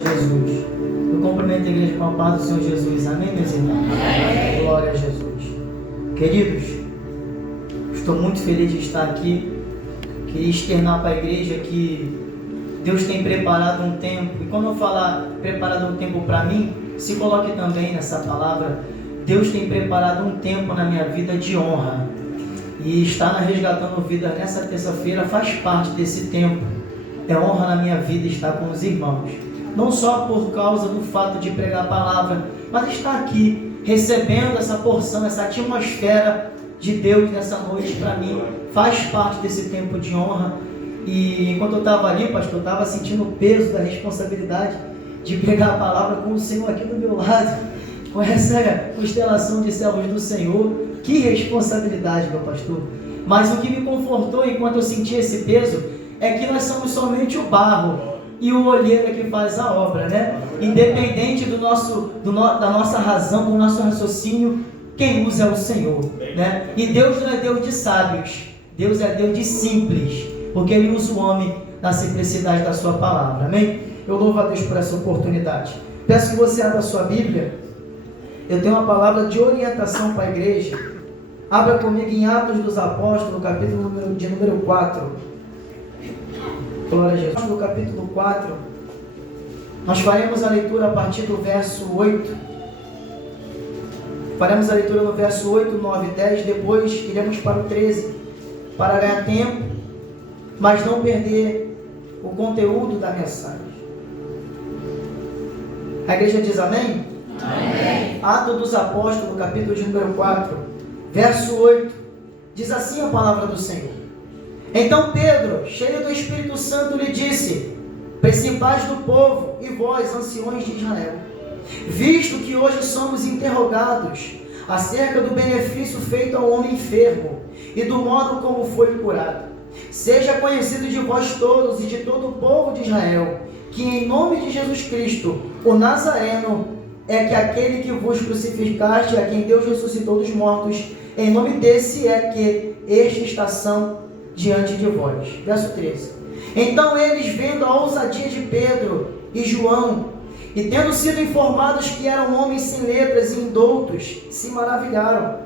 Jesus. Eu cumprimento a igreja com a paz do Senhor Jesus. Amém, meus irmãos? Amém. Glória a Jesus. Queridos, estou muito feliz de estar aqui. Queria externar para a igreja que Deus tem preparado um tempo. E quando eu falar preparado um tempo para mim, se coloque também nessa palavra. Deus tem preparado um tempo na minha vida de honra. E estar na Resgatando Vida nessa terça-feira faz parte desse tempo. É honra na minha vida estar com os irmãos. Não só por causa do fato de pregar a palavra, mas estar aqui, recebendo essa porção, essa atmosfera de Deus nessa noite, para mim, faz parte desse tempo de honra. E enquanto eu estava ali, pastor, eu estava sentindo o peso da responsabilidade de pregar a palavra com o Senhor aqui do meu lado, com essa constelação de servos do Senhor. Que responsabilidade, meu pastor. Mas o que me confortou enquanto eu sentia esse peso é que nós somos somente o barro e o olheiro é que faz a obra, né? Independente da nossa razão, do nosso raciocínio, quem usa é o Senhor, né? E Deus não é Deus de sábios, Deus é Deus de simples, porque Ele usa o homem na simplicidade da sua palavra, amém? Eu louvo a Deus por essa oportunidade. Peço que você abra a sua Bíblia. Eu tenho uma palavra de orientação para a igreja. Abra comigo em Atos dos Apóstolos, capítulo de número 4. Glória a Jesus. No capítulo 4, nós faremos a leitura a partir do verso 8. Faremos a leitura no verso 8, 9 e 10. Depois iremos para o 13, para ganhar tempo, mas não perder o conteúdo da mensagem. A igreja diz amém? Amém. Atos dos Apóstolos, capítulo de número 4, verso 8. Diz assim a palavra do Senhor. Então Pedro, cheio do Espírito Santo, lhe disse: principais do povo e vós, anciões de Israel, visto que hoje somos interrogados acerca do benefício feito ao homem enfermo e do modo como foi curado, seja conhecido de vós todos e de todo o povo de Israel, que em nome de Jesus Cristo, o Nazareno, é que aquele que vos crucificaste, a quem Deus ressuscitou dos mortos, em nome desse é que este está são diante de vós. Verso 13. Então eles, vendo a ousadia de Pedro e João, e tendo sido informados que eram homens sem letras e indoutos, se maravilharam,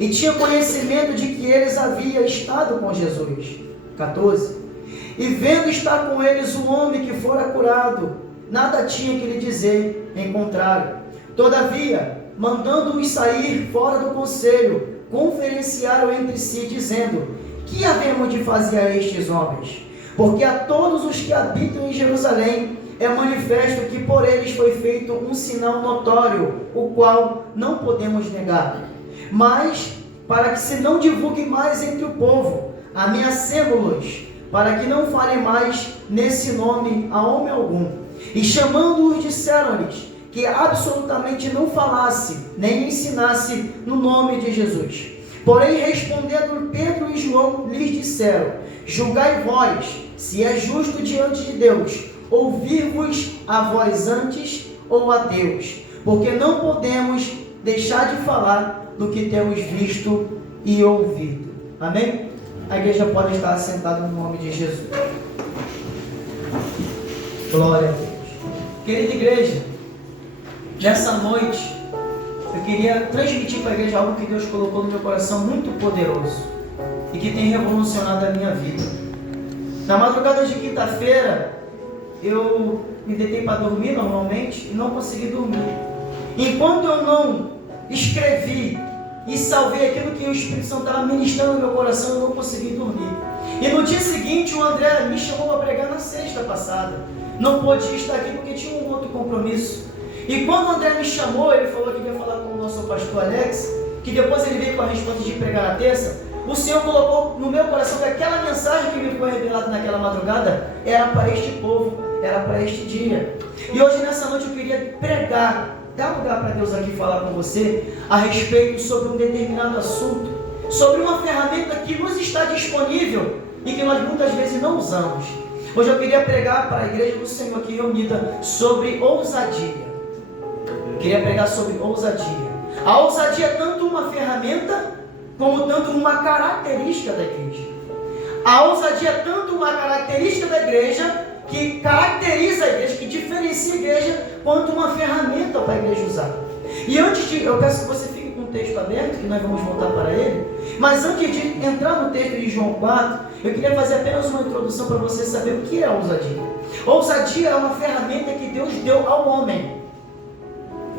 e tinham conhecimento de que eles haviam estado com Jesus. 14. E vendo estar com eles um homem que fora curado, nada tinha que lhe dizer, em contrário. Todavia, mandando-os sair fora do conselho, conferenciaram entre si, dizendo: que havemos de fazer a estes homens? Porque a todos os que habitam em Jerusalém é manifesto que por eles foi feito um sinal notório, o qual não podemos negar. Mas, para que se não divulgue mais entre o povo, ameacemo-los, para que não falem mais nesse nome a homem algum. E chamando-os, disseram-lhes que absolutamente não falasse, nem ensinasse no nome de Jesus. Porém, respondendo Pedro e João, lhes disseram: julgai vós, se é justo diante de Deus, ouvir-vos a vós antes ou a Deus, porque não podemos deixar de falar do que temos visto e ouvido. Amém? A igreja pode estar assentada no nome de Jesus. Glória a Deus. Querida igreja, nessa noite, eu queria transmitir para a igreja algo que Deus colocou no meu coração muito poderoso e que tem revolucionado a minha vida. Na madrugada de quinta-feira, eu me deitei para dormir normalmente e não consegui dormir. Enquanto eu não escrevi e salvei aquilo que o Espírito Santo estava ministrando no meu coração, eu não consegui dormir. E no dia seguinte, o André me chamou para pregar na sexta passada. Não pôde estar aqui porque tinha um outro compromisso. E quando o André me chamou, ele falou que ia falar com o nosso pastor Alex, que depois ele veio com a resposta de pregar na terça. O Senhor colocou no meu coração que aquela mensagem que me foi revelada naquela madrugada era para este povo, era para este dia. E hoje, nessa noite, eu queria pregar, dar lugar para Deus aqui falar com você a respeito sobre um determinado assunto, sobre uma ferramenta que nos está disponível e que nós muitas vezes não usamos. Hoje eu queria pregar para a igreja do Senhor aqui reunida sobre ousadia. Queria pregar sobre ousadia. A ousadia é tanto uma ferramenta, como tanto uma característica da igreja. A ousadia é tanto uma característica da igreja, que caracteriza a igreja, que diferencia a igreja quanto uma ferramenta para a igreja usar. E eu peço que você fique com o texto aberto, que nós vamos voltar para ele. Mas antes de entrar no texto de João 4, eu queria fazer apenas uma introdução para você saber o que é a ousadia. Ousadia é uma ferramenta que Deus deu ao homem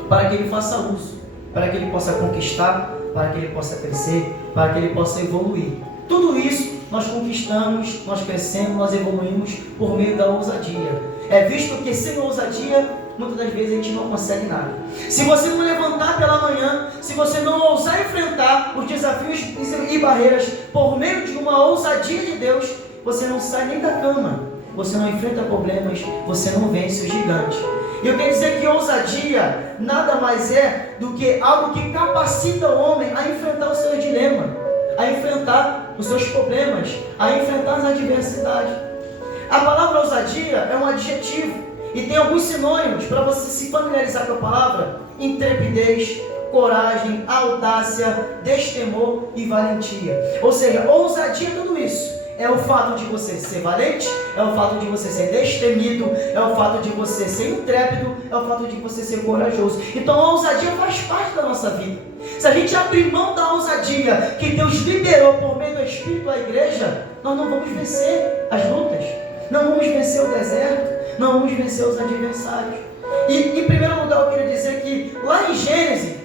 para que ele faça uso, para que ele possa conquistar, para que ele possa crescer, para que ele possa evoluir. Tudo isso nós conquistamos, nós crescemos, nós evoluímos por meio da ousadia. É visto que sem ousadia, muitas das vezes a gente não consegue nada. Se você não levantar pela manhã, se você não ousar enfrentar os desafios e barreiras por meio de uma ousadia de Deus, você não sai nem da cama, você não enfrenta problemas, você não vence o gigante. E eu quero dizer que ousadia nada mais é do que algo que capacita o homem a enfrentar os seus dilemas, a enfrentar os seus problemas, a enfrentar as adversidades. A palavra ousadia é um adjetivo e tem alguns sinônimos para você se familiarizar com a palavra: intrepidez, coragem, audácia, destemor e valentia. Ou seja, ousadia é tudo isso. É o fato de você ser valente, é o fato de você ser destemido, é o fato de você ser intrépido, é o fato de você ser corajoso. Então a ousadia faz parte da nossa vida. Se a gente abrir mão da ousadia que Deus liberou por meio do Espírito à igreja, nós não vamos vencer as lutas, não vamos vencer o deserto, não vamos vencer os adversários. E em primeiro lugar eu queria dizer que lá em Gênesis,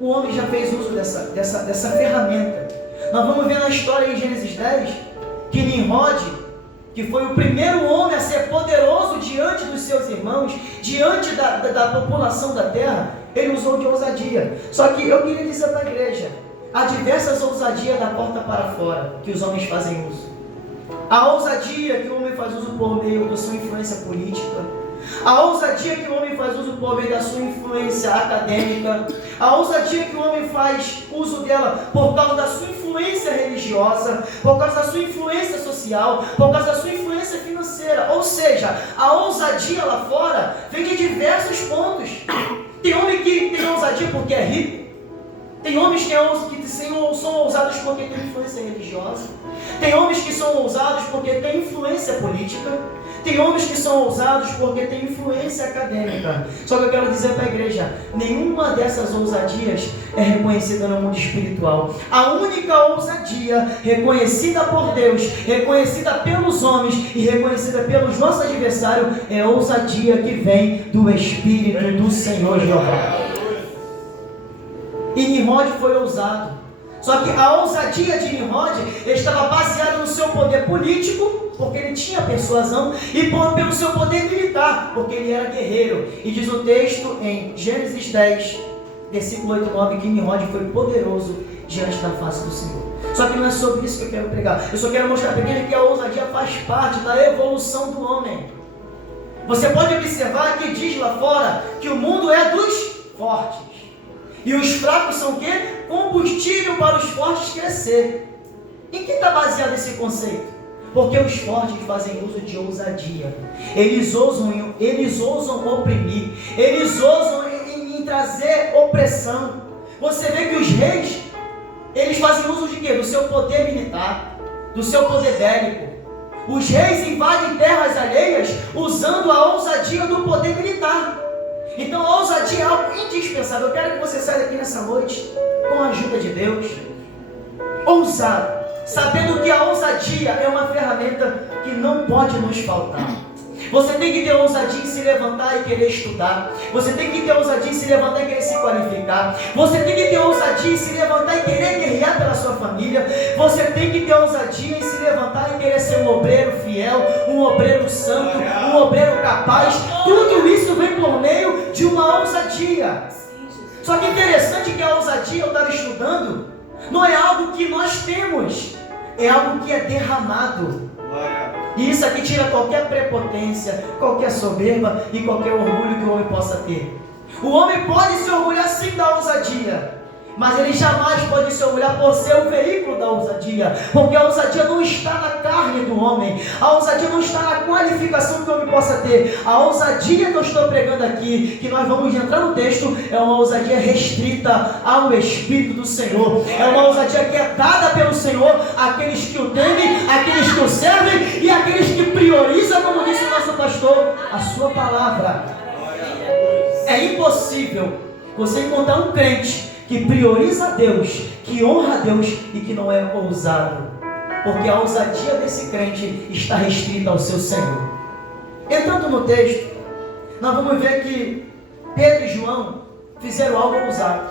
o homem já fez uso dessa ferramenta. Nós vamos ver na história em Gênesis 10, que Nimrod, que foi o primeiro homem a ser poderoso diante dos seus irmãos, diante da população da terra, ele usou de ousadia. Só que eu queria dizer para a igreja, há diversas ousadias da porta para fora que os homens fazem uso. A ousadia que o homem faz uso por meio da sua influência política, a ousadia que o homem faz uso por meio da sua influência acadêmica, a ousadia que o homem faz uso dela por causa da sua influência religiosa, por causa da sua influência social, por causa da sua influência financeira. Ou seja, a ousadia lá fora vem de diversos pontos. Tem homem que tem ousadia porque é rico. Tem homens que são ousados porque têm influência religiosa. Tem homens que são ousados porque têm influência política. Tem homens que são ousados porque têm influência acadêmica. Só que eu quero dizer para a igreja, nenhuma dessas ousadias é reconhecida no mundo espiritual. A única ousadia reconhecida por Deus, reconhecida pelos homens e reconhecida pelos nossos adversários é a ousadia que vem do Espírito do Senhor Jeová. E Nimrod foi ousado. Só que a ousadia de Nimrod estava baseada no seu poder político, porque ele tinha persuasão, e pelo seu poder militar, porque ele era guerreiro. E diz o texto em Gênesis 10, versículo 8 e 9, que Nimrod foi poderoso diante da face do Senhor. Só que não é sobre isso que eu quero pregar. Eu só quero mostrar para a igreja que a ousadia faz parte da evolução do homem. Você pode observar que diz lá fora que o mundo é dos fortes. E os fracos são o quê? Combustível para os fortes crescer. Em que está baseado esse conceito? Porque os fortes fazem uso de ousadia. Eles ousam oprimir. Eles ousam em trazer opressão. Você vê que os reis, eles fazem uso de quê? Do seu poder militar, do seu poder bélico. Os reis invadem terras alheias usando a ousadia do poder militar. Então a ousadia é algo indispensável. Eu quero que você saia daqui nessa noite com a ajuda de Deus, ousado, sabendo que a ousadia é uma ferramenta que não pode nos faltar. Você tem que ter ousadia em se levantar e querer estudar. Você tem que ter ousadia em se levantar e querer se qualificar. Você tem que ter ousadia em se levantar e querer guerrear pela sua família. Você tem que ter ousadia em se levantar e querer ser um obreiro fiel, um obreiro santo, um obreiro capaz. Tudo isso vem por meio de uma ousadia. Só que interessante que a ousadia, eu estava estudando, não é algo que nós temos, é algo que é derramado. E isso aqui tira qualquer prepotência, qualquer soberba e qualquer orgulho que o homem possa ter. O homem pode se orgulhar sim da ousadia, mas ele jamais pode se orgulhar por ser o veículo da ousadia, porque a ousadia não está na carne do homem, a ousadia não está na qualificação que o homem possa ter. A ousadia que eu estou pregando aqui, que nós vamos entrar no texto, é uma ousadia restrita ao Espírito do Senhor, é uma ousadia que é dada pelo Senhor àqueles que o temem, àqueles que o servem e àqueles que priorizam, como disse o nosso pastor, a sua palavra. É impossível você encontrar um crente que prioriza a Deus, que honra a Deus e que não é ousado, porque a ousadia desse crente está restrita ao seu Senhor. Entrando no texto, nós vamos ver que Pedro e João fizeram algo ousado.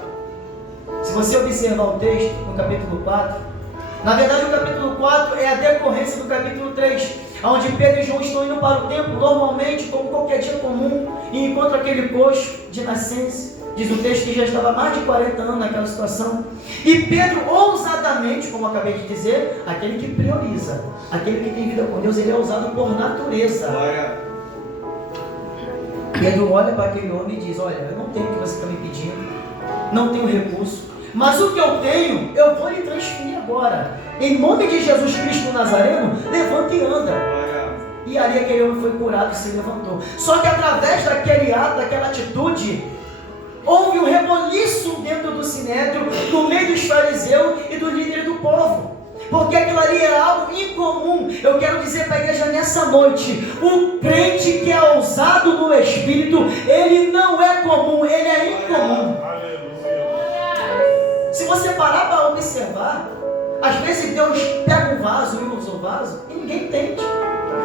Se você observar o texto no capítulo 4, na verdade o capítulo 4 é a decorrência do capítulo 3, onde Pedro e João estão indo para o templo normalmente, como qualquer dia comum, e encontram aquele coxo de nascença. Diz o texto que já estava há mais de 40 anos naquela situação. E Pedro, ousadamente, como eu acabei de dizer, aquele que prioriza, aquele que tem vida com Deus, ele é ousado por natureza. Pedro olha para aquele homem e diz: olha, eu não tenho o que você está me pedindo, não tenho recurso, mas o que eu tenho, eu vou lhe transferir agora. Em nome de Jesus Cristo Nazareno, levanta e anda. E ali aquele homem foi curado e se levantou. Só que através daquele ato, daquela atitude, houve um reboliço dentro do sinédrio, no meio dos fariseus e dos líderes do povo, porque aquilo ali era algo incomum. Eu quero dizer para a igreja nessa noite: o crente que é ousado no Espírito, ele não é comum, ele é incomum. Se você parar para observar, às vezes Deus pega um vaso e usa o vaso e ninguém entende,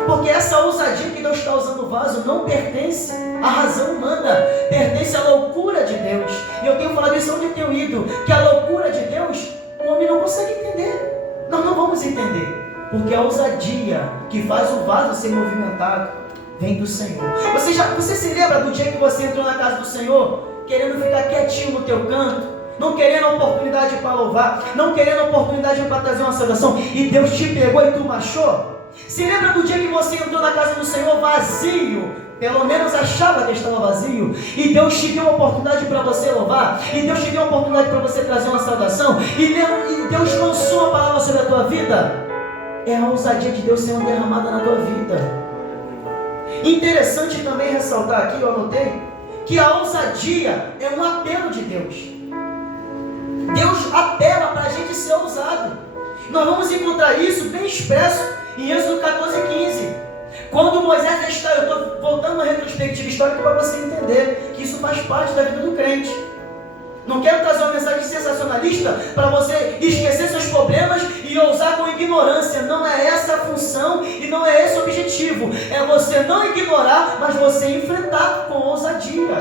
porque essa ousadia que Deus está usando o vaso não pertence à razão humana, pertence à loucura de Deus. E eu tenho falado isso onde eu tenho ido, que a loucura de Deus, o homem não consegue entender. Nós não vamos entender, porque a ousadia que faz o vaso ser movimentado vem do Senhor. Você se lembra do dia que você entrou na casa do Senhor, querendo ficar quietinho no teu canto, não querendo oportunidade para louvar, não querendo oportunidade para trazer uma salvação, e Deus te pegou e tu marchou? Se lembra do dia que você entrou na casa do Senhor vazio, pelo menos achava que estava vazio, e Deus te deu uma oportunidade para você louvar, e Deus te deu uma oportunidade para você trazer uma saudação, e Deus lançou uma palavra sobre a tua vida? É a ousadia de Deus sendo derramada na tua vida. Interessante também ressaltar aqui, eu anotei, que a ousadia é um apelo de Deus. Deus apela para a gente ser ousado. Nós vamos encontrar isso bem expresso em Êxodo 14:15. Quando Moisés está, eu estou voltando uma retrospectiva histórica para você entender que isso faz parte da vida do crente. Não quero trazer uma mensagem sensacionalista para você esquecer seus problemas e ousar com ignorância. Não é essa a função e não é esse o objetivo. É você não ignorar, mas você enfrentar com ousadia.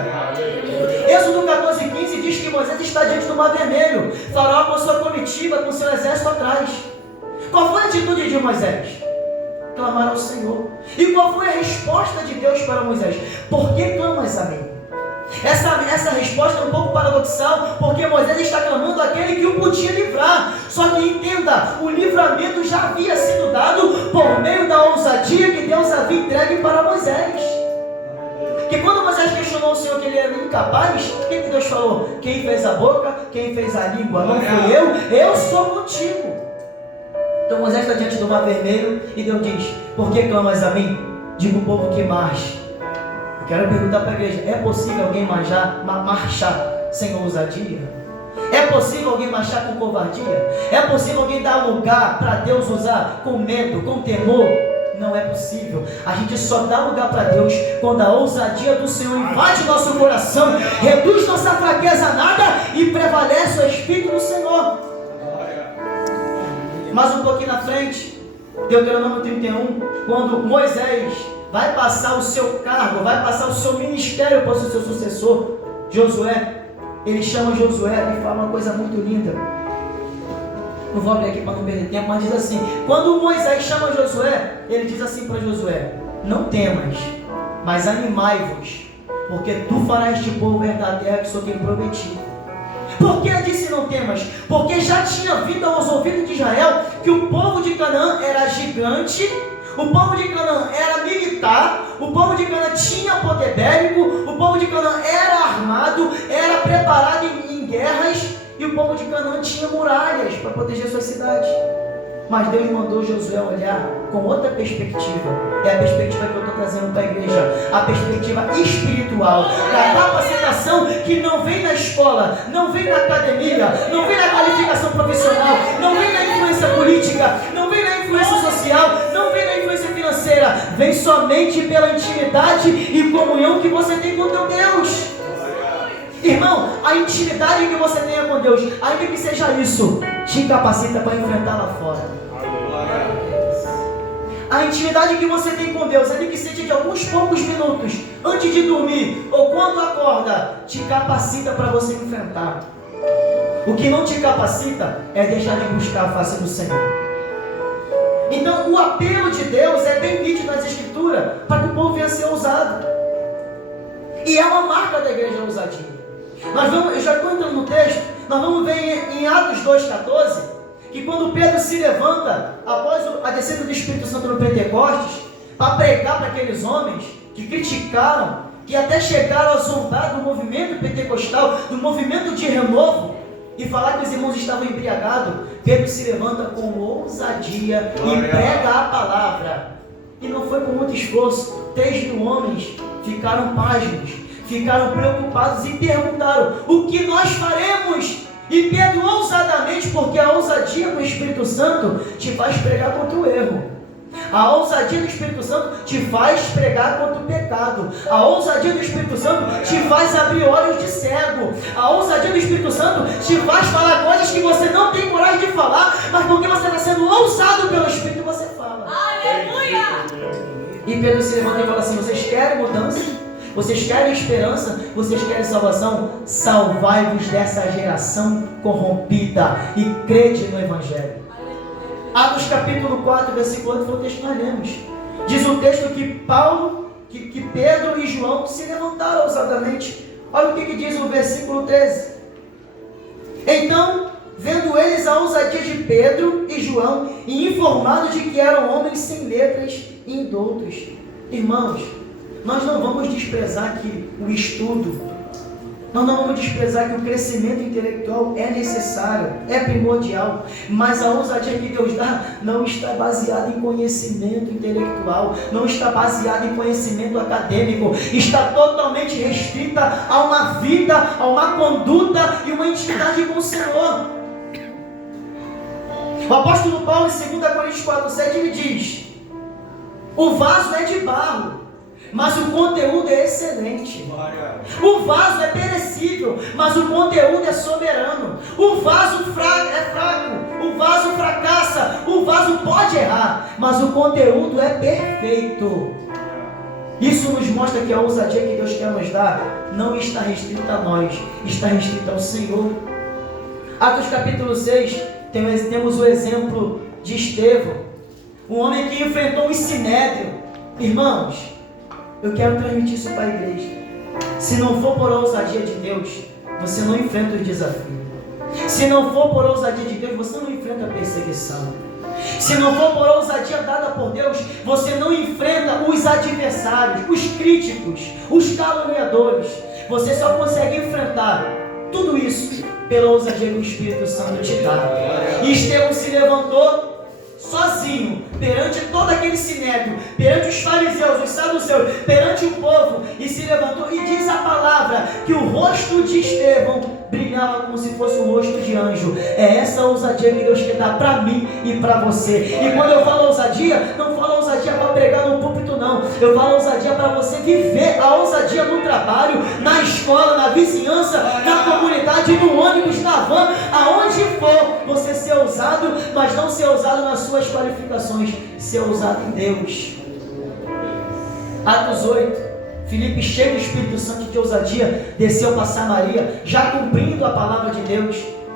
Êxodo 14:15 diz que Moisés está diante do Mar Vermelho, Faraó com sua comitiva, com seu exército atrás. Qual foi a atitude de Moisés? Clamar ao Senhor. E qual foi a resposta de Deus para Moisés? Por que clamas a mim? Essa resposta é um pouco paradoxal, porque Moisés está clamando àquele que o podia livrar. Só que entenda, o livramento já havia sido dado por meio da ousadia que Deus havia entregue para Moisés. Que quando Moisés questionou o Senhor que ele era incapaz, o que Deus falou? Quem fez a boca, quem fez a língua, não fui eu sou contigo. Então Moisés está diante do Mar Vermelho e Deus diz: por que clamas a mim? Diga o povo que marche. Quero perguntar para a igreja: é possível alguém marchar sem ousadia? É possível alguém marchar com covardia? É possível alguém dar lugar para Deus usar com medo, com temor? Não é possível. A gente só dá lugar para Deus quando a ousadia do Senhor invade nosso coração, reduz nossa fraqueza a nada e prevalece o Espírito do Senhor. Mais um pouquinho na frente, Deuteronômio 31, quando Moisés vai passar o seu cargo, vai passar o seu ministério para o seu sucessor, Josué. Ele chama Josué e fala uma coisa muito linda. Não vou abrir aqui para não perder tempo, mas diz assim: quando Moisés chama Josué, ele diz assim para Josué: não temas, mas animai-vos, porque tu farás este povo herdar a terra que sou quem prometi. Por que disse não temas? Porque já tinha vindo aos ouvidos de Israel que o povo de Canaã era gigante, o povo de Canaã era militar, o povo de Canaã tinha poder bélico, o povo de Canaã era armado, era preparado em guerras, E o povo de Canaã tinha muralhas para proteger suas cidades. Mas Deus mandou Josué olhar com outra perspectiva. É a perspectiva que eu estou trazendo para a igreja. A perspectiva espiritual. Da capacitação que não vem na escola, não vem na academia, não vem na qualificação profissional, não vem na influência política, não vem na influência social, não vem na influência financeira. Vem somente pela intimidade e comunhão que você tem com teu Deus. Irmão, a intimidade que você tenha com Deus, ainda que seja isso, te capacita para enfrentar lá fora. A intimidade que você tem com Deus, ainda que seja de alguns poucos minutos, antes de dormir ou quando acorda, te capacita para você enfrentar. O que não te capacita é deixar de buscar a face do Senhor. Então, o apelo de Deus é bem nítido nas Escrituras, para que o povo venha a ser ousado. E é uma marca da igreja a ousadia. Eu já estou entrando no texto, nós vamos ver em Atos 2,14, que quando Pedro se levanta, após a descida do Espírito Santo no Pentecostes, para pregar para aqueles homens que criticaram, que até chegaram a zombar do movimento pentecostal, do movimento de renovo, e falar que os irmãos estavam embriagados, Pedro se levanta com ousadia e prega a palavra. E não foi com muito esforço, 3.000 homens ficaram pasmos, ficaram preocupados e perguntaram: o que nós faremos? E Pedro ousadamente, porque a ousadia com o Espírito Santo te faz pregar contra o erro. A ousadia do Espírito Santo te faz pregar contra o pecado. A ousadia do Espírito Santo te faz abrir olhos de cego. A ousadia do Espírito Santo te faz falar coisas que você não tem coragem de falar, mas porque você está sendo ousado pelo Espírito, você fala. Aleluia! E Pedro se levanta e fala assim: vocês querem mudança? Vocês querem esperança? Vocês querem salvação? Salvai-vos dessa geração corrompida e crede no Evangelho. Atos capítulo 4, versículo 8 foi o texto que nós lemos. Diz o texto que Pedro e João se levantaram ousadamente. Olha o que diz o versículo 13. Então, vendo eles a ousadia de Pedro e João, e informados de que eram homens sem letras e indoutos. Irmãos, nós não vamos desprezar que o estudo, nós não vamos desprezar que o crescimento intelectual é necessário, é primordial, mas a ousadia que Deus dá não está baseada em conhecimento intelectual, não está baseada em conhecimento acadêmico, está totalmente restrita a uma vida, a uma conduta e uma intimidade com o Senhor. O apóstolo Paulo, em 2 Coríntios 4,7, ele diz: o vaso é de barro, mas o conteúdo é excelente. O vaso é perecível, mas o conteúdo é soberano. O vaso é fraco, o vaso fracassa, o vaso pode errar, mas o conteúdo é perfeito. Isso nos mostra que a ousadia que Deus quer nos dar não está restrita a nós, está restrita ao Senhor. Atos capítulo 6, temos o exemplo de Estevão, um homem que enfrentou o sinédrio. Irmãos, eu quero transmitir isso para a igreja. Se não for por ousadia de Deus, você não enfrenta os desafios. Se não for por ousadia de Deus, você não enfrenta a perseguição. Se não for por ousadia dada por Deus, você não enfrenta os adversários, os críticos, os caluniadores. Você só consegue enfrentar tudo isso pela ousadia que o Espírito Santo te dá. E Estevão se levantou sozinho, perante todo aquele sinédrio, perante os fariseus, os saduceus, perante o povo, e se levantou, e diz a palavra que o rosto de Estevão brilhava como se fosse um rosto de anjo. É essa ousadia que Deus quer dar para mim e para você. E quando eu falo ousadia, não falo ousadia para pregar no púlpito, não. Eu falo ousadia para você viver a ousadia no trabalho, na escola, na vizinhança, na comunidade, no ônibus, na van, aonde for, você ser ousado, mas não ser ousado nas suas qualificações, ser ousado em Deus. Atos 8, Filipe, cheio do Espírito Santo de ousadia, desceu para Samaria, já cumprindo a palavra de Deus,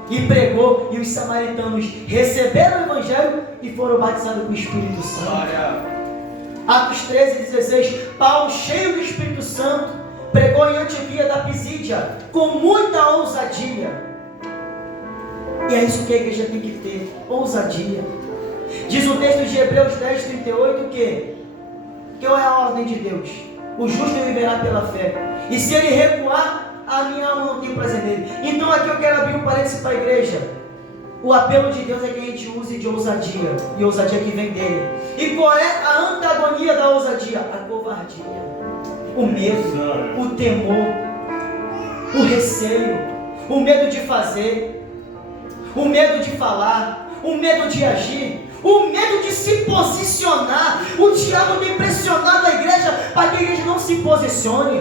e pregou, e os samaritanos receberam o Evangelho e foram batizados com o Espírito Santo. Atos 13:16, Paulo, cheio do Espírito Santo, pregou em Antioquia da Pisídia, com muita ousadia. E é isso que a igreja tem que ter, ousadia. Diz o texto de Hebreus 10:38 que qual é a ordem de Deus? O justo viverá pela fé. E se ele recuar, a minha alma não tem prazer nele. Então aqui eu quero abrir um parênteses para a igreja. O apelo de Deus é que a gente use de ousadia, e ousadia que vem dele. E qual é a antagonia da ousadia? A covardia, o medo, o temor, o receio, o medo de fazer, o medo de falar, o medo de agir, o medo de se posicionar. O diabo tem pressionado a igreja para que a igreja não se posicione.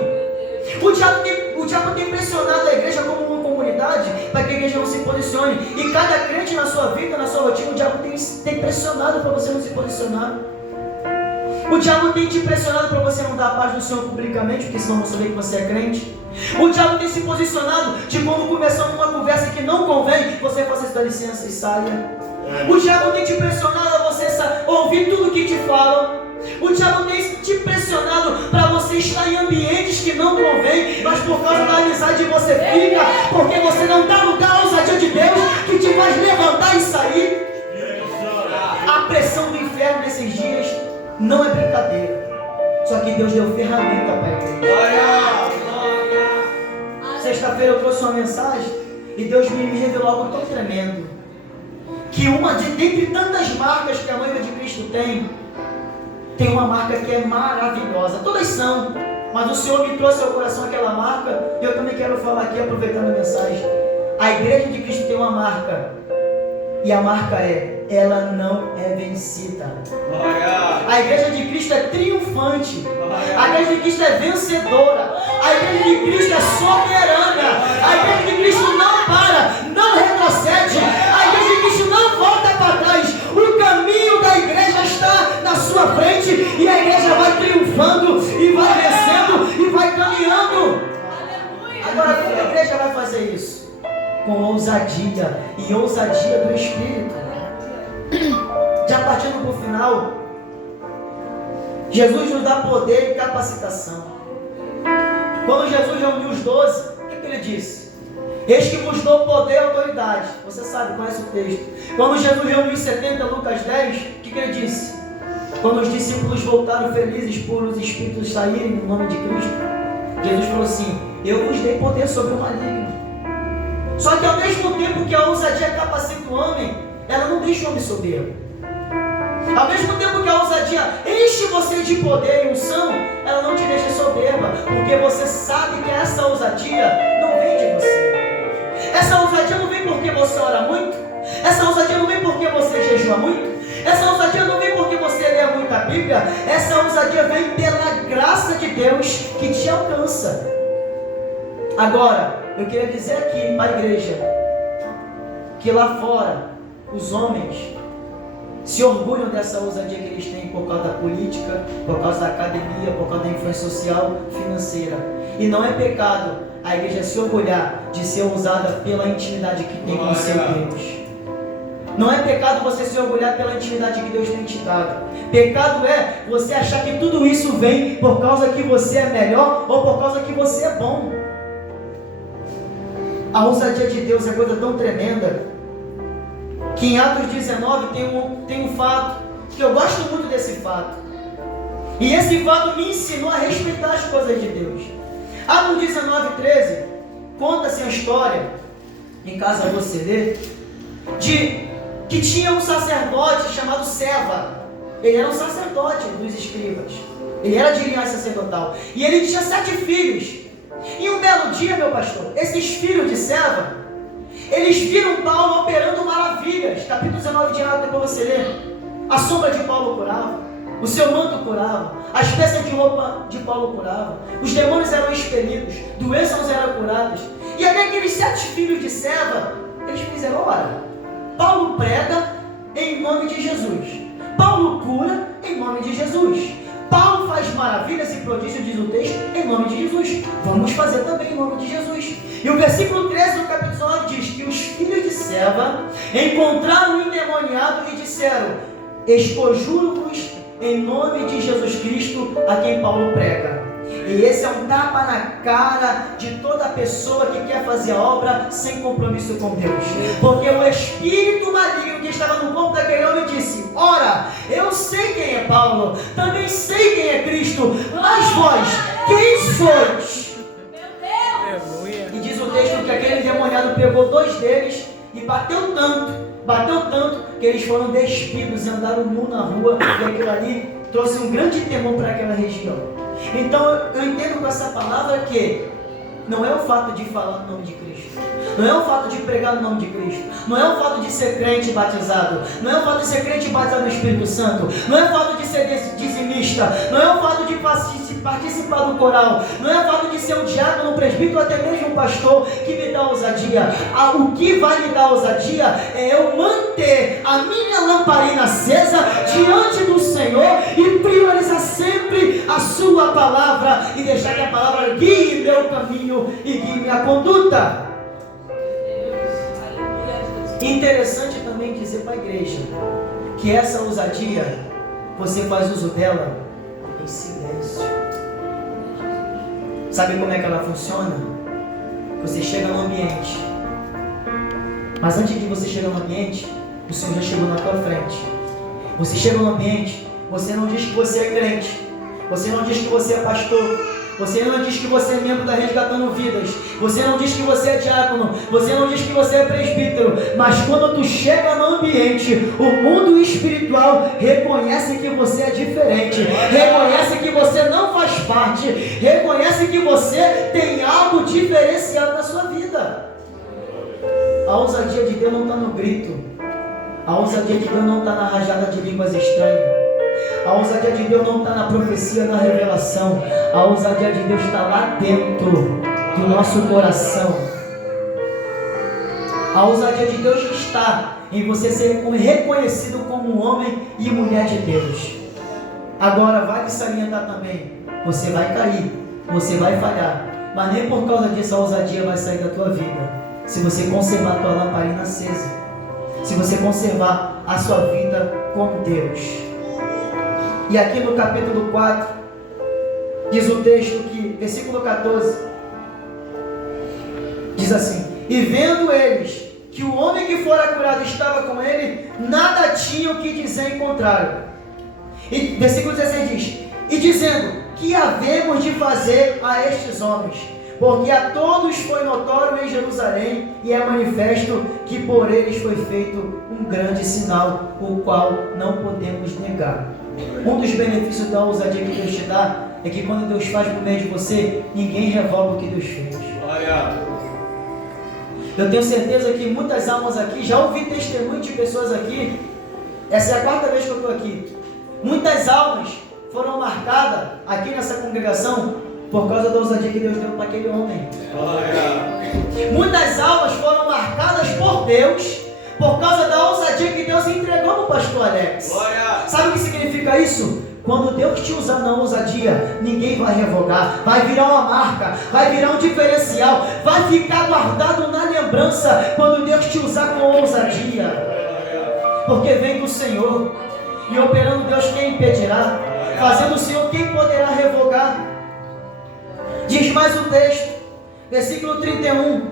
O diabo tem pressionado a igreja como uma comunidade para que a igreja não se posicione. E cada crente na sua vida, na sua rotina, o diabo tem pressionado para você não se posicionar. O diabo tem te pressionado para você não dar a paz do Senhor publicamente, porque senão você vê que você é crente. O diabo tem se posicionado de quando começar uma conversa que não convém, você faça essa licença e saia. O diabo tem te pressionado a você ouvir tudo que te falam. O diabo tem te pressionado para você estar em ambientes que não convém, mas por causa da amizade você fica, porque você não dá lugar à ousadia de Deus que te faz levantar e sair. A pressão do inferno nesses dias não é brincadeira. Só que Deus deu ferramenta para a igreja. Sexta-feira eu trouxe uma mensagem e Deus me revelou algo tão tremendo, que dentre tantas marcas que a noiva de Cristo tem uma marca que é maravilhosa. Todas são, mas o Senhor me trouxe ao coração aquela marca, e eu também quero falar aqui, aproveitando a mensagem. A igreja de Cristo tem uma marca, e a marca ela não é vencida. A igreja de Cristo é triunfante. A igreja de Cristo é vencedora. A igreja de Cristo é soberana. A igreja de Cristo não para, não retrocede. A igreja de Cristo não volta para trás. O caminho da igreja está na sua frente, e a igreja vai triunfando, e vai vencendo, e vai caminhando. Agora, como a igreja vai fazer isso? Com ousadia, e ousadia do Espírito. Já partindo para o final, Jesus nos dá poder e capacitação. Quando Jesus reuniu os 12, o que ele disse? Eis que vos dou poder e autoridade. Você sabe, conhece o texto. Quando Jesus reuniu os 70, Lucas 10, o que ele disse? Quando os discípulos voltaram felizes por os espíritos saírem no nome de Cristo, Jesus falou assim: eu vos dei poder sobre o maligno. Só que ao mesmo tempo que a ousadia capacita o homem, ela não deixa o homem soberbo. Ao mesmo tempo que a ousadia enche você de poder e unção, ela não te deixa soberba, porque você sabe que essa ousadia não vem de você. Essa ousadia não vem porque você ora muito. Essa ousadia não vem porque você jejua muito. Essa ousadia não vem porque você lê muita Bíblia. Essa ousadia vem pela graça de Deus que te alcança. Agora, eu queria dizer aqui para a igreja que lá fora os homens se orgulham dessa ousadia que eles têm por causa da política, por causa da academia, por causa da influência social, financeira. E não é pecado a igreja se orgulhar de ser ousada pela intimidade que tem com o seu Deus. Não é pecado você se orgulhar pela intimidade que Deus tem te dado. Pecado é você achar que tudo isso vem por causa que você é melhor ou por causa que você é bom. A ousadia de Deus é coisa tão tremenda que em Atos 19 tem um fato que eu gosto muito desse fato. E esse fato me ensinou a respeitar as coisas de Deus. Atos 19:13 conta-se a história, em casa você lê, de que tinha um sacerdote chamado Seva. Ele era um sacerdote dos escribas. Ele era de linhagem sacerdotal. E ele tinha 7 filhos. E um belo dia, meu pastor, esses filhos de Seva, eles viram Paulo operando maravilhas. Capítulo 19 de Atos, depois você lê. A sombra de Paulo curava, o seu manto curava, as peças de roupa de Paulo curava, os demônios eram expelidos, doenças eram curadas. E até aqueles 7 filhos de Seva, eles fizeram: ora, Paulo prega em nome de Jesus, Paulo cura em nome de Jesus, Paulo faz maravilhas e prodígios, diz o texto, em nome de Jesus. Vamos fazer também em nome de Jesus. E o versículo 13 do capítulo 19 diz que os filhos de Seva encontraram o endemoniado e disseram: esconjuro-vos em nome de Jesus Cristo, a quem Paulo prega. E esse é um tapa na cara de toda pessoa que quer fazer a obra sem compromisso com Deus. Porque o espírito maligno que estava no corpo daquele homem disse: ora, eu sei quem é Paulo, também sei quem é Cristo, mas vós, quem sois? Meu Deus! endemoniado pegou 2 deles e bateu tanto, que eles foram despidos e andaram nu na rua, e aquilo ali trouxe um grande temor para aquela região. Então eu entendo com essa palavra que não é o fato de falar no nome de Cristo, não é o fato de pregar no nome de Cristo, não é o fato de ser crente batizado, não é o fato de ser crente batizado no Espírito Santo, não é o fato de ser dizimista, não é o fato de participar do coral, não é o fato de ser um diácono, um presbítero, ou até mesmo um pastor que me dá ousadia. O que vai me dar ousadia é eu manter a minha lamparina acesa diante do Senhor e priorizar sempre a sua palavra e deixar que a palavra guie meu caminho e guie minha conduta. Interessante também dizer para a igreja que essa ousadia, você faz uso dela em silêncio. Sabe como é que ela funciona? Você chega no ambiente, mas antes de você chegar no ambiente, o Senhor já chegou na tua frente. Você chega no ambiente, você não diz que você é crente, você não diz que você é pastor, você não diz que você é membro da Resgatando Vidas, você não diz que você é diácono, você não diz que você é presbítero, mas quando tu chega no ambiente, o mundo espiritual reconhece que você é diferente, reconhece que você não faz parte, reconhece que você tem algo diferenciado na sua vida. A ousadia de Deus não está no grito, a ousadia de Deus não está na rajada de línguas estranhas. A ousadia de Deus não está na profecia, na revelação. A ousadia de Deus está lá dentro do nosso coração. A ousadia de Deus está em você ser reconhecido como um homem e mulher de Deus. Agora vale salientar também, você vai cair, você vai falhar, mas nem por causa disso a ousadia vai sair da tua vida. Se você conservar a tua lamparina acesa, se você conservar a sua vida com Deus. E aqui no capítulo 4, diz o texto que, versículo 14, diz assim: e vendo eles que o homem que fora curado estava com ele, nada tinham que dizer em contrário. E versículo 16 diz: e dizendo, que havemos de fazer a estes homens? Porque a todos foi notório em Jerusalém, e é manifesto que por eles foi feito um grande sinal, o qual não podemos negar. Um dos benefícios da ousadia que Deus te dá é que quando Deus faz por meio de você, ninguém revoga o que Deus fez. Eu tenho certeza que muitas almas aqui, já ouvi testemunho de pessoas aqui, essa é a 4ª vez que eu estou aqui. Muitas almas foram marcadas aqui nessa congregação por causa da ousadia que Deus deu para aquele homem. Muitas almas foram marcadas por Deus por causa da ousadia que Deus entregou no pastor Alex. Sabe o que significa isso? Quando Deus te usar na ousadia, ninguém vai revogar, vai virar uma marca, vai virar um diferencial, vai ficar guardado na lembrança quando Deus te usar com ousadia. Porque vem do Senhor, e operando Deus quem impedirá, fazendo o Senhor quem poderá revogar. Diz mais o texto, versículo 31,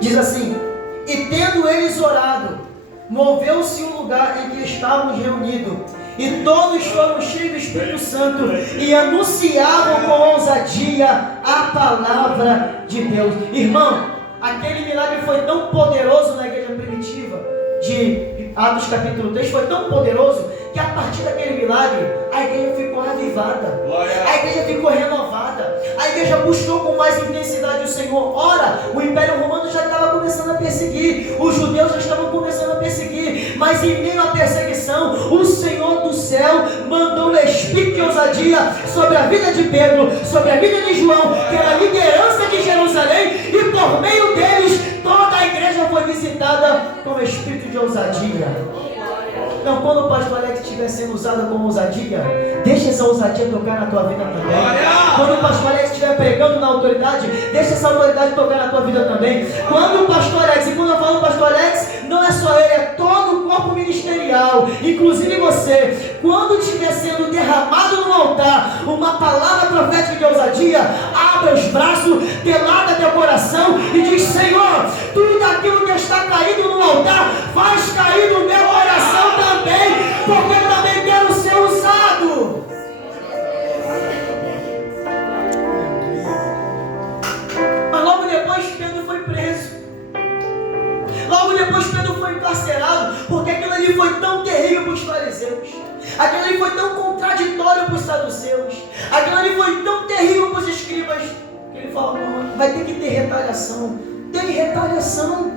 diz assim: e tendo eles orado, moveu-se o lugar em que estávamos reunidos, e todos foram cheios do Espírito Santo, e anunciavam com ousadia a palavra de Deus. Irmão, aquele milagre foi tão poderoso na igreja primitiva, de Atos capítulo 3, foi tão poderoso, que a partir daquele milagre, a igreja ficou avivada, a igreja ficou renovada, a igreja buscou com mais intensidade o Senhor. Ora, o Império Romano já estava começando a perseguir, os judeus já estavam começando a perseguir, mas em meio à perseguição, o Senhor do céu mandou um espírito de ousadia sobre a vida de Pedro, sobre a vida de João, que era a liderança de Jerusalém, e por meio deles, toda a igreja foi visitada com o espírito de ousadia. Então, quando o pastor Alex estiver sendo usado como ousadia, deixa essa ousadia tocar na tua vida também. Quando o pastor Alex estiver pregando na autoridade, deixa essa autoridade tocar na tua vida também. Quando o pastor Alex, e quando eu falo pastor Alex, não é só ele, é todo o corpo ministerial, inclusive você. Quando estiver sendo derramado no altar uma palavra profética de ousadia, abra os braços, delata teu coração e diz: Senhor, tudo aquilo que está caído no altar, faz cair no meu coração também, porque eu também quero ser usado. Mas logo depois os fariseus. Aquilo ali foi tão contraditório para os saduceus. Aquilo ali foi tão terrível para os escribas. Que ele falou, não, vai ter que ter retaliação. Tem retaliação.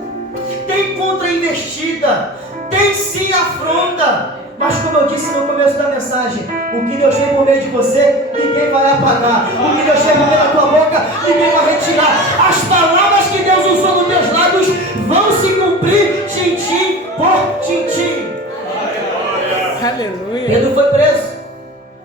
Tem contra-investida. Tem sim afronta. Mas como eu disse no começo da mensagem, o que Deus fez por meio de você, ninguém vai apagar. O que Deus fez por meio da tua boca, ninguém vai retirar. As palavras que Deus usou nos teus lábios vão se cumprir, tintim por tintim. Aleluia. Pedro foi preso,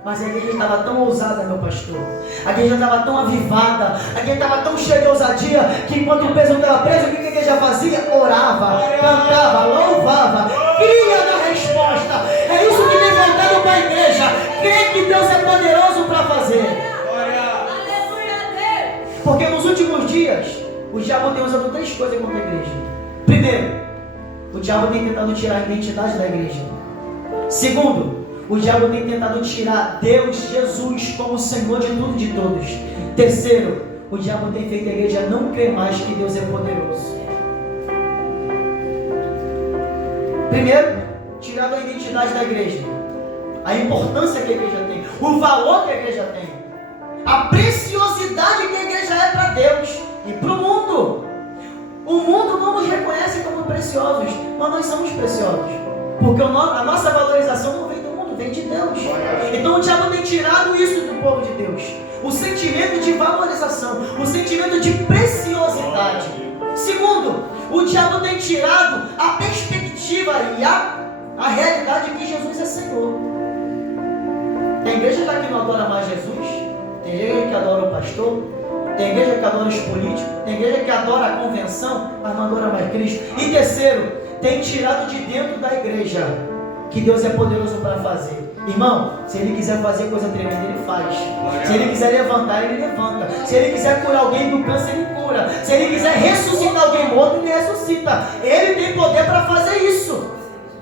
mas a igreja estava tão ousada, meu pastor. A igreja estava tão avivada, a igreja estava tão cheia de ousadia, que enquanto o Pedro estava preso, o que a igreja fazia? Orava, cantava, louvava, cria na resposta. É isso que tem voltado para a igreja. Crê que Deus é poderoso para fazer. Porque nos últimos dias, o diabo tem usado 3 coisas contra a igreja. Primeiro, o diabo tem tentado tirar a identidade da igreja. Segundo, o diabo tem tentado tirar Deus, Jesus, como Senhor de tudo e de todos. Terceiro, o diabo tem feito a igreja não crer mais que Deus é poderoso. Primeiro, tirado a identidade da igreja, a importância que a igreja tem, o valor que a igreja tem, a preciosidade que a igreja é para Deus e para o mundo. O mundo não nos reconhece como preciosos, mas nós somos preciosos, porque a nossa valorização não vem do mundo, vem de Deus. Então o diabo tem tirado isso do povo de Deus, o sentimento de valorização, o sentimento de preciosidade. Segundo, o diabo tem tirado a perspectiva e a realidade de que Jesus é Senhor. Tem igreja já que não adora mais Jesus, tem igreja que adora o pastor, tem igreja que adora os políticos, tem igreja que adora a convenção, mas não adora mais Cristo. E terceiro, tem tirado de dentro da igreja que Deus é poderoso para fazer. Irmão, se Ele quiser fazer coisa tremenda, Ele faz. Se Ele quiser levantar, Ele levanta. Se Ele quiser curar alguém do câncer, Ele cura. Se Ele quiser ressuscitar alguém morto, Ele ressuscita. Ele tem poder para fazer isso.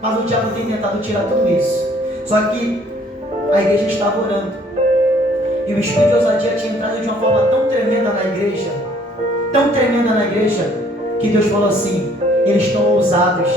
Mas o diabo tem tentado tirar tudo isso. Só que a igreja estava orando, e o espírito de ousadia tinha entrado de uma forma tão tremenda na igreja, que Deus falou assim: eles estão ousados,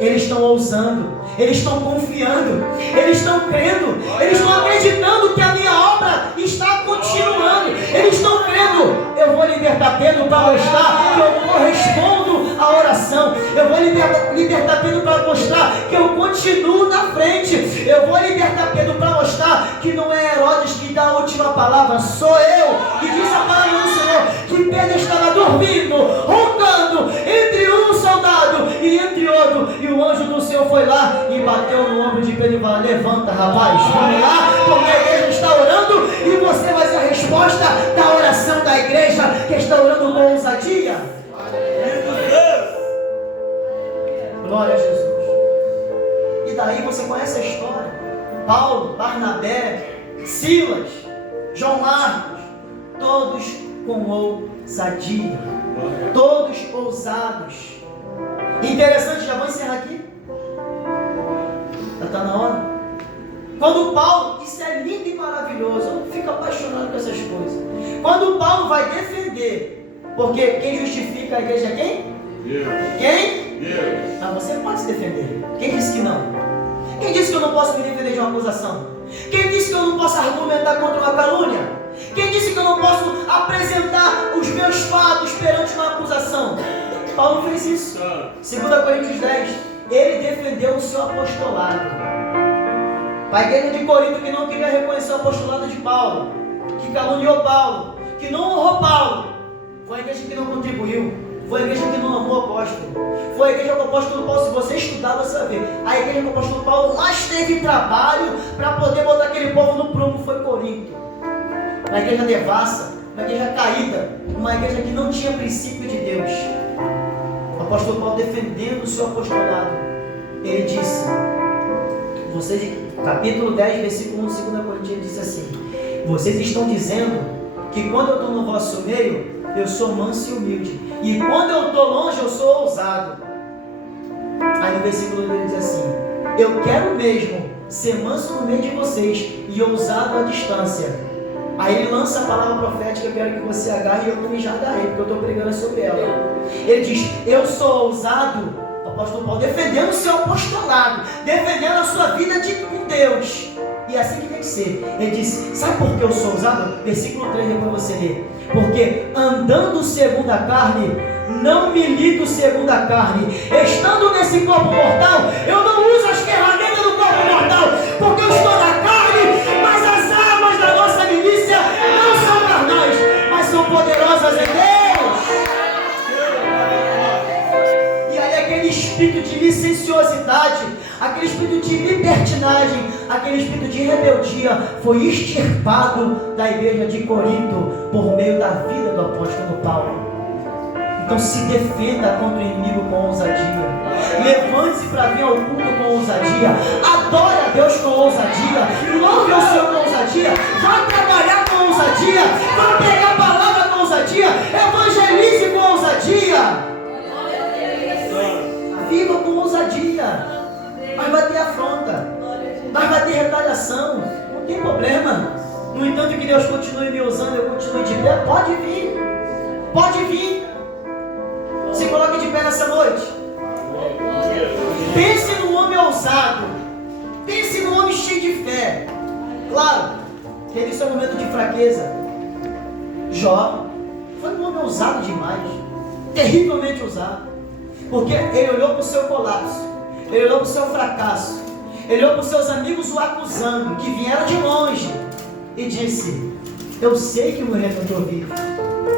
eles estão ousando, eles estão confiando, eles estão crendo, eles estão acreditando que a minha obra está continuando, eles estão crendo. Eu vou libertar Pedro para mostrar que eu correspondo à oração, eu vou libertar Pedro para mostrar que eu continuo na frente, eu vou libertar Pedro para mostrar que não é Herodes que dá a última palavra, sou eu. E diz a palavra do Senhor que Pedro estava dormindo, roncando entre um soldado e entre outro, e o anjo do Senhor foi lá e bateu no ombro de Pedro e falou: levanta, rapaz, vamos lá, porque a igreja está orando e você vai ser a resposta da oração da igreja que está orando com ousadia. Glória a Jesus. E daí você conhece a história: Paulo, Barnabé, Silas, João Marcos, todos com ousadia, todos ousados. Interessante, já vou encerrar aqui. Já está na hora. Quando Paulo, isso é lindo e maravilhoso, eu fico apaixonado com essas coisas. Quando Paulo vai defender, porque quem justifica a igreja é quem? Deus. Quem? Deus. Ah, você pode se defender. Quem disse que não? Quem disse que eu não posso me defender de uma acusação? Quem disse que eu não posso argumentar contra uma calúnia? Quem disse que eu não posso apresentar os meus fatos perante uma acusação? Paulo fez isso. 2 Coríntios 10, ele defendeu o seu apostolado. A igreja de Corinto que não queria reconhecer o apostolado de Paulo, que caluniou Paulo, que não honrou Paulo, foi a igreja que não contribuiu, foi a igreja que não amou o apóstolo, foi a igreja que o apóstolo Paulo, se você estudar, você vai ver, a igreja que o apóstolo Paulo mais teve trabalho para poder botar aquele povo no prumo foi Corinto. Uma igreja devassa, uma igreja caída, uma igreja que não tinha princípio de Deus. O apóstolo Paulo, defendendo o seu apostolado, ele disse, capítulo 10, versículo 1, 2 Coríntios, ele disse assim: vocês estão dizendo que quando eu estou no vosso meio, eu sou manso e humilde, e quando eu estou longe, eu sou ousado. Aí no versículo 2 ele diz assim: eu quero mesmo ser manso no meio de vocês e ousado à distância. Aí ele lança a palavra profética, eu quero que você agarre, e eu também já agarrei, porque eu estou pregando sobre ela. Ele diz: eu sou ousado. O apóstolo Paulo, defendendo o seu apostolado, defendendo a sua vida com Deus. E é assim que tem que ser. Ele disse, sabe por que eu sou ousado? Versículo 3, depois você lê. Porque andando segundo a carne, não milito segundo a carne. Estando nesse corpo mortal, eu não uso as ferramentas do corpo mortal, porque eu estou na carne, mas as armas da nossa milícia não são carnais, mas são poderosas em Deus. E aí aquele espírito de licenciosidade, aquele espírito de libertinagem, aquele espírito de rebeldia foi extirpado da igreja de Corinto por meio da vida do apóstolo Paulo. Então se defenda contra o inimigo com ousadia. Levante-se para vir ao culto com ousadia. Adore a Deus com ousadia. Louve ao Senhor com ousadia. Vá trabalhar com ousadia. Vá pegar a palavra com ousadia. Evangelize com ousadia. Viva com ousadia. Mas vai ter afronta. Mas vai ter retaliação. Não tem problema. No entanto, que Deus continue me usando, eu continue de pé. Pode vir. Pode vir. Se coloque de pé nessa noite. Pense num homem ousado. Pense num homem cheio de fé. Claro, teve seu momento de fraqueza. Jó foi um homem ousado demais. Terrivelmente ousado. Porque ele olhou para o seu colapso. Ele olhou para o seu fracasso. Ele olhou para os seus amigos o acusando, que vieram de longe. E disse, eu sei que o meu Redentor vive.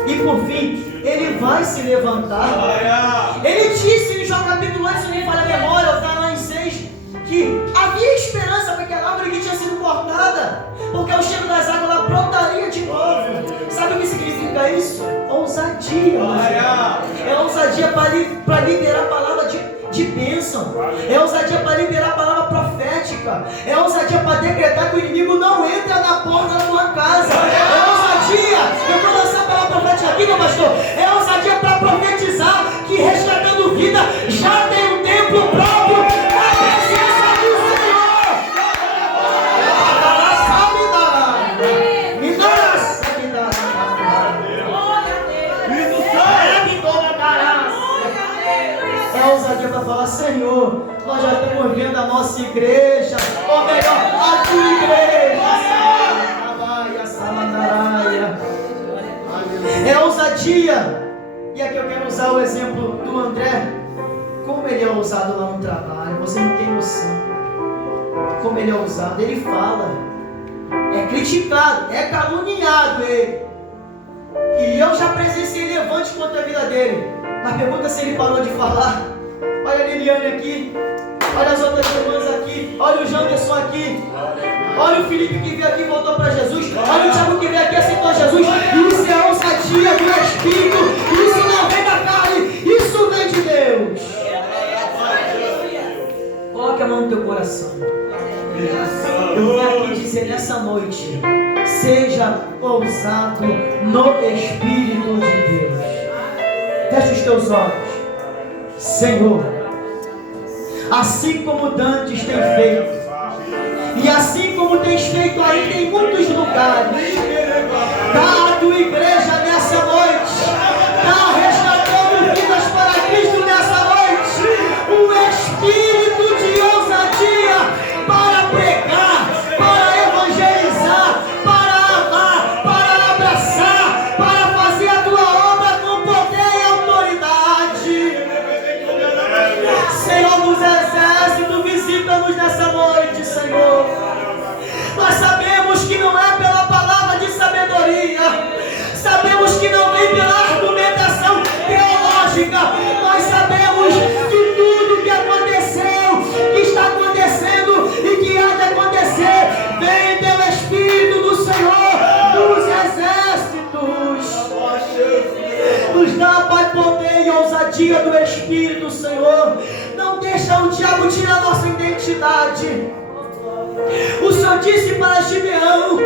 E por fim, ele vai se levantar. Ele disse em Jó capítulo 8, se não me falha a memória, está lá em 6, que havia esperança para aquela árvore que tinha sido cortada, porque ao cheiro das águas ela brotaria de novo. Sabe o que significa isso? Ousadia. É ousadia para liberar a palavra de bênção. É ousadia para liberar a palavra profética. É ousadia para decretar que o inimigo não entra na porta da tua casa. É ousadia. Eu vou lançar a palavra profética aqui, meu pastor. É ousadia para profetizar que resgatando vida já tem um templo próprio na presença do Senhor. É ousadia para falar, Senhor, nós já estamos vendo a nossa igreja, ou melhor, a tua igreja. É ousadia. E aqui eu quero usar o exemplo do André. Como ele é ousado lá no trabalho, você não tem noção. Como ele é ousado, ele fala, é criticado, é caluniado ele. E eu já presenciei levante contra a vida dele. Mas pergunta se ele parou de falar. Olha a Liliane aqui, olha as outras irmãs aqui, olha o Janderson aqui, olha o Felipe que veio aqui e voltou para Jesus, olha o Thiago que veio aqui e aceitou Jesus. Isso é ousadia do Espírito, isso não vem da carne, isso vem de Deus. Coloque a mão no teu coração. Eu vim aqui dizer nessa noite, seja ousado no Espírito de Deus. Feche os teus olhos. Senhor, assim como Dantes tem feito, e assim como tens feito ainda em muitos lugares, dá a tua igreja nessa noite, dá resgatando vidas para Cristo nessa noite, um espírito de ousadia para pregar, para evangelizar, para amar, para abraçar, para fazer a tua obra com poder e autoridade. Senhor dos exércitos, visita-nos nessa noite, Senhor. Nós sabemos que não é pela palavra de sabedoria, sabemos que não vem pela argumentação teológica, nós sabemos que tudo que aconteceu, que está acontecendo e que há de acontecer, vem pelo Espírito do Senhor dos exércitos. Nos dá, Pai, poder e ousadia do Espírito, Senhor. Não deixa o diabo tirar a nossa identidade. O Senhor disse para Gideão,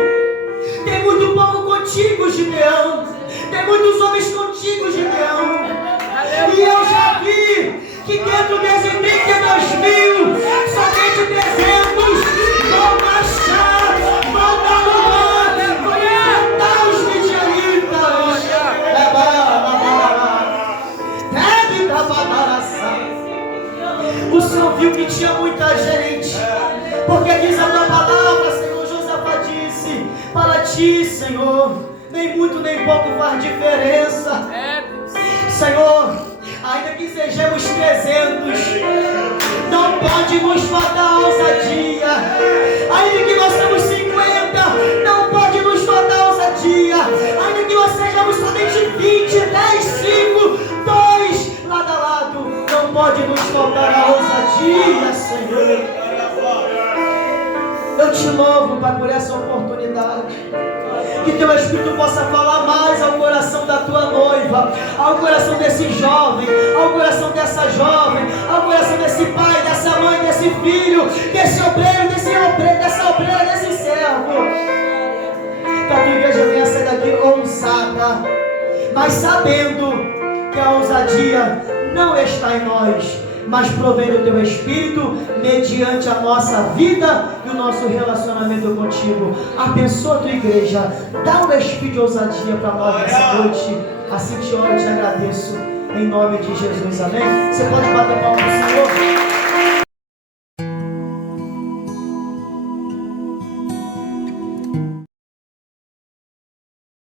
tem muito povo contigo, Gideão, tem muitos homens contigo, Gideão, e eu já vi que dentro desses 32.000, somente 300 vão marchar, vão dar lugar, vão enfrentar os midianitas. Senhor, nem muito nem pouco faz diferença. Senhor, ainda que sejamos 300, não pode nos faltar ousadia. Ainda que nós somos 50, não pode nos faltar ousadia. Ainda que nós sejamos somente 20, 10, 5, 2, lado a lado, não pode nos faltar a ousadia, Senhor. Eu te louvo, Pai, por essa oportunidade. Que teu Espírito possa falar mais ao coração da tua noiva, ao coração desse jovem, ao coração dessa jovem, ao coração desse pai, dessa mãe, desse filho, desse obreiro, dessa obreira, desse servo. Que a tua igreja venha sair daqui ousada, mas sabendo que a ousadia não está em nós, mas provém do teu Espírito, mediante a nossa vida e o nosso relacionamento contigo. Abençoa a tua igreja, dá um espírito de ousadia para nós nessa noite. Assim te oro e te agradeço, em nome de Jesus, amém? Você pode bater palmas pro Senhor?